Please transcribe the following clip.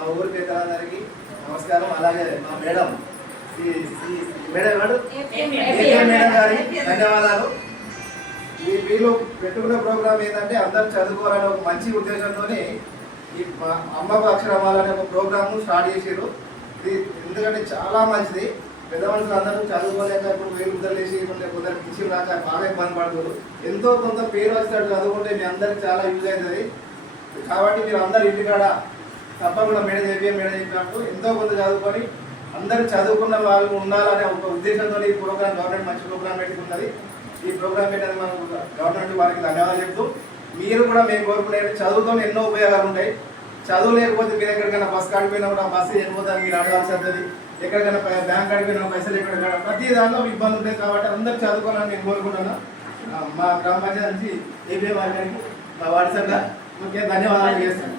మా ఊరి పెద్దలందరికీ నమస్కారం. అలాగే మా మేడం మేడం గారికి ధన్యవాదాలు. వీళ్ళు పెట్టుకున్న ప్రోగ్రామ్ ఏంటంటే అందరూ చదువుకోవాలనే ఒక మంచి ఉద్దేశంతోనే ఈ అమ్మకు అక్షరమాలనే ఒక ప్రోగ్రామ్ స్టార్ట్ చేసారు. ఇది ఎందుకంటే చాలా మంచిది. పెద్ద మనుషులు అందరూ చదువుకోలేక ఇప్పుడు వేలు ముద్దలేసి కొందరు కిచెన్ రాక బాగా ఇబ్బంది పడుతుంది. ఎంతో కొంత పేరు వచ్చేటట్టు చదువుకుంటే మీ అందరికి చాలా యూజ్ అవుతుంది. కాబట్టి మీరు అందరు ఇంటికాడ తప్పకుండా మేడం చెప్పినట్టు ఎంతో కొంత చదువుకొని అందరూ చదువుకున్న వాళ్ళు ఉండాలనే ఒక ఉద్దేశంతో ఈ ప్రోగ్రామ్ గవర్నమెంట్ మంచి ప్రోగ్రామ్ పెట్టుకున్నది. ఈ ప్రోగ్రామ్ పెట్టినది మనం గవర్నమెంట్ వారికి ధన్యవాదాలు చెప్తూ, మీరు కూడా మేము కోరుకునే చదువుతో ఎన్నో ఉపయోగాలు ఉంటాయి. చదువు లేకపోతే మీరు ఎక్కడికైనా బస్సు కాడిపోయినా కూడా బస్సు వెళ్ళిపోతారు, మీరు అడగాల్సి వస్తుంది. ఎక్కడికైనా బ్యాంక్ కాడిపోయినా పైసలు ఎక్కడ ప్రతి దాంట్లో ఇబ్బంది ఉంటుంది. కాబట్టి అందరూ చదువుకోవాలని నేను కోరుకుంటున్నాను. మా గ్రామ పంచాయతీ నుంచి ఏపీ వారికి మా వాట్సాప్లో ముఖ్య ధన్యవాదాలు చేస్తాను.